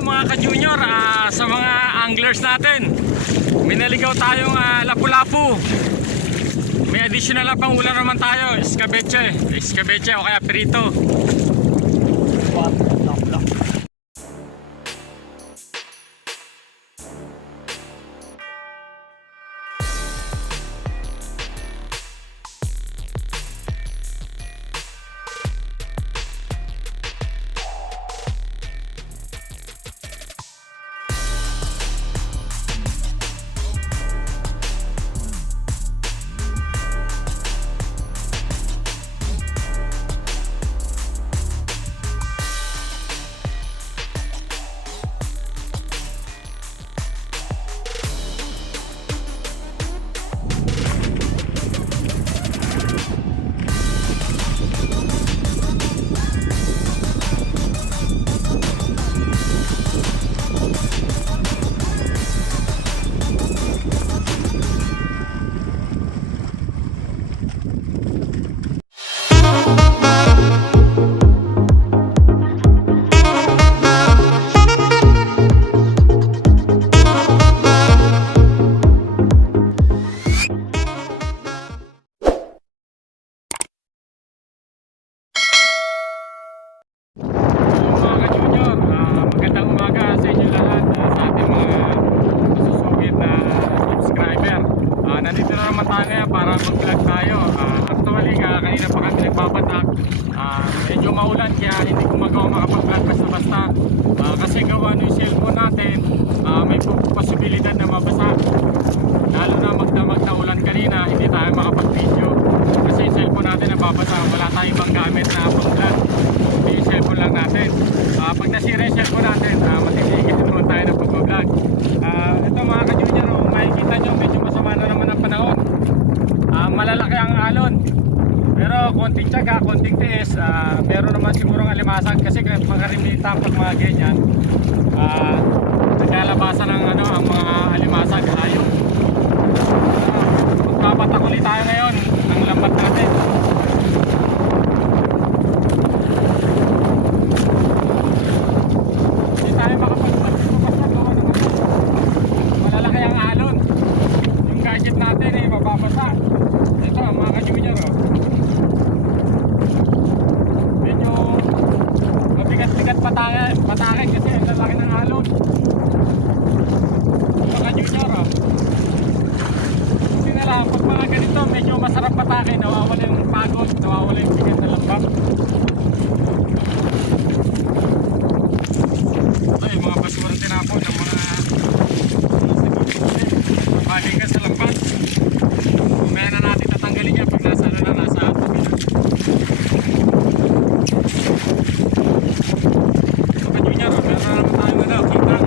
mga ka-junior, sa mga anglers natin, minaligaw tayong lapu-lapu. May additional na pang ulam naman tayo, escabeche o kaya prito. Nandito na naman tayo ngayon para mag-vlog tayo. Actually, kanina pa kami nagpapatak. Medyo maulan kaya hindi ko magawa makapag-vlog basta-basta. Kasi gawa yung cellphone natin, may posibilidad na mabasa. Lalo na magdamag na ulan kanina, hindi tayo makapag-video. Kasi yung cellphone natin nababasa, wala tayong ibang gamit na pag-vlog. Hindi yung cellphone lang natin. Pag nasira yung cellphone natin, matitigil naman tayo na pag-vlog. Ito mga ka-junior, makikita nyo medyo masama na naman ang panahon. Malalaki ang alon, pero konting tiyaga, konting tiis. Meron naman sigurong alimasag kasi makarimita pag mga ganyan. Naglalabasan ng ang mga alimasag ayaw. Magpapatak ulit tayo ngayon ng lambat natin. Hindi tayo makapag-vlog basta gawa naman. Malalaki ang alon. Yung gadget natin mababasa. Ito mga ka-junior, medyo mabigat-bigat patakin kasi ang lalaki ng alon. Mga ka-junior, hindi na lang pag mga ganito medyo masarap patakin, nawawala yung pagod, nawawala yung bigat na lambak. Ay, mga basura tinapon ng mga balikan sa lambat. Mamaya na natin tatanggalin yan pag nasa tubig. So ka-junior, meron naman tayo kitang.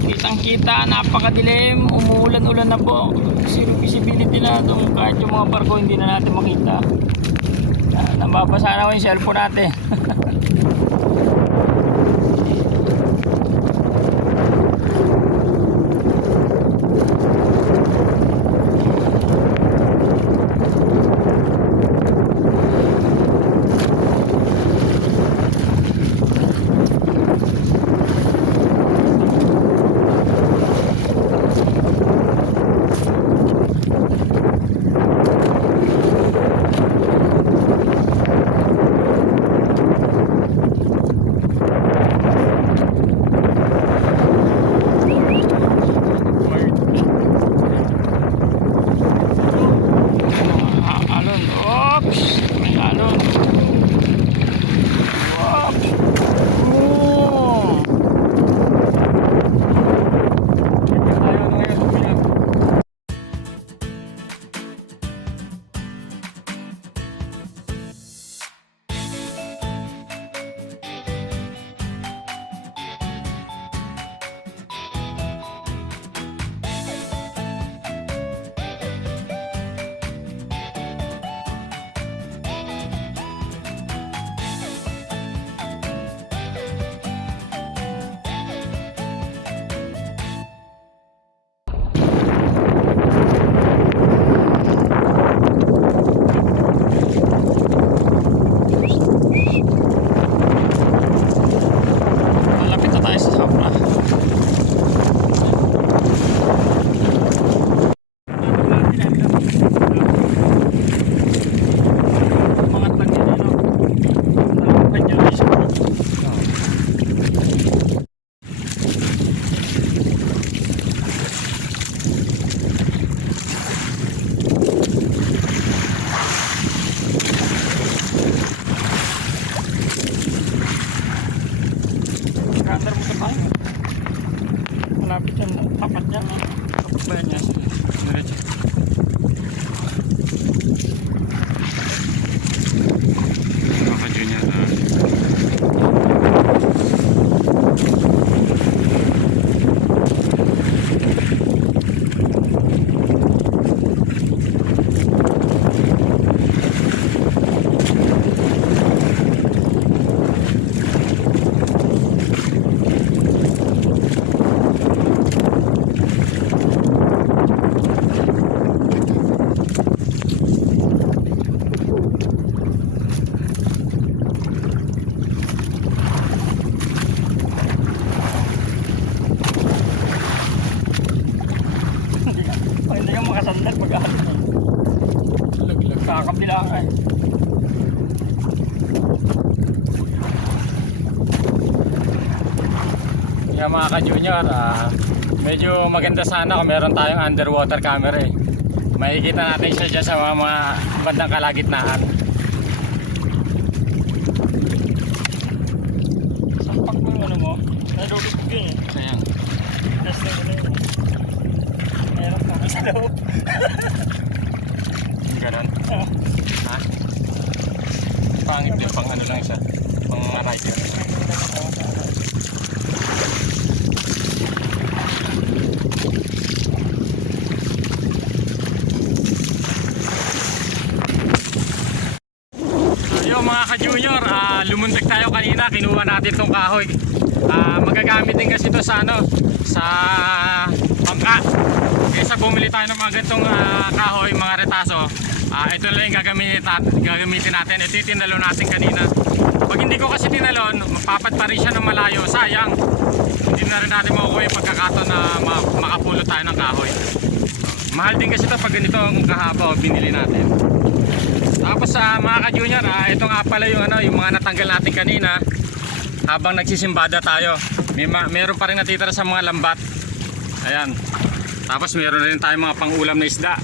kitang-kita, napakadilim, umuulan-ulan na po. Zero visibility na itong kahit yung mga barko hindi na natin makita. Nababasa na ko yung cellphone natin. Malapit yan, tapat yan. Tapat ba yan yan? Diretso. Junior na. Makasandag mag-ahal na. Laglag. Kakabila ka eh. Kaya mga ka-junior, medyo maganda sana kung meron tayong underwater camera eh. Makikita natin siya dyan sa mga bandang kalagitnaan. Sampak mo yung ano mo. Nalulog ko yun eh. Ayan. Test na yun eh. Meron pa sa loob. Ganon? Ha? Pangit din pang ano lang isa. Pang rider. Mga ka-junior, lumundag tayo kanina, kinuha natin itong kahoy. Magagamit din kasi ito sa ano, sa bangka. Kaysa bumili tayo ng mga gantong kahoy, mga retaso, ito lang yung gagamitin natin. Ito yung tinalon natin kanina. Pag hindi ko kasi tinalon, mapapad pa rin siya ng malayo, sayang. Hindi na rin natin makukuha yung pagkakataon na makapulot tayo ng kahoy. Mahal din kasi ito pag ganito ang kahaba binili natin. Tapos mga ka-junior, ito nga pala yung, yung mga natanggal natin kanina habang nagsisimbada tayo. Meron pa rin natitira sa mga lambat. Ayan. Tapos meron rin tayong mga pang-ulam na isda.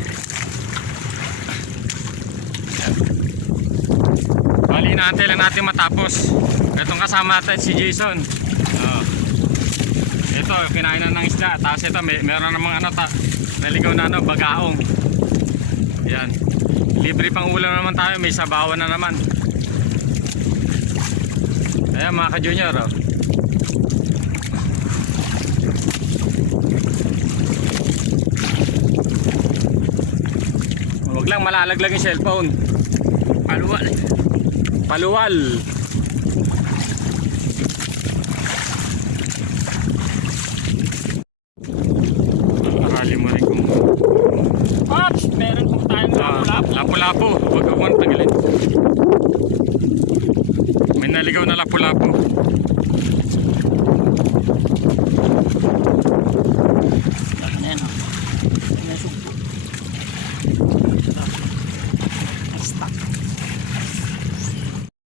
Bali natin lang natin matapos. Itong kasama natin si Jason. Ito, kinain na ng isda. Tapos ito, meron namang naligaw na bagaong. Ayan. Libre pang ulam naman tayo, may sabawan na naman. Ayan mga ka-junior, lang malalaglag yung cellphone. Paluwal. Paluwal. Akali mo rin kung Meron po tayong lapu-lapu. lapu-lapu. Huwag ako nang tagalin. May naligaw na lapu-lapu. Ayan o. May sugpo.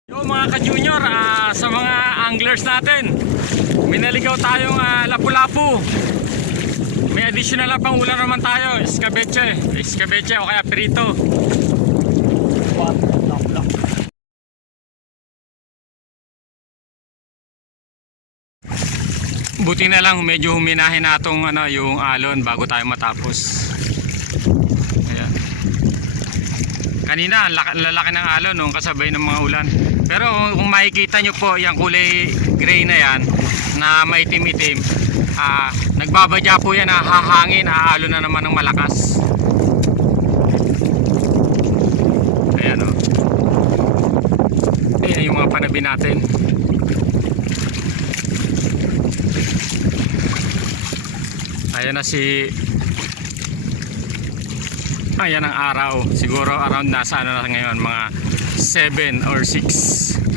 Yo mga ka-junior, sa mga anglers natin, may naligaw tayong lapu-lapu. May additional na pang ulam naman tayo, escabeche o kaya prito. Buti na lang medyo huminahin natong yung alon bago tayo matapos. Ayan. Kanina ang lalaki ng alon nung kasabay ng mga ulan. Pero kung makikita nyo po yung kulay gray na yan na maitim-itim, nagbabadya po yan, hahangin, aalo na naman ng malakas. Ayan o. Ayan yung mga panabi natin. Ayan na ayan ang araw. Siguro around nasa na ngayon, mga 7 or 6.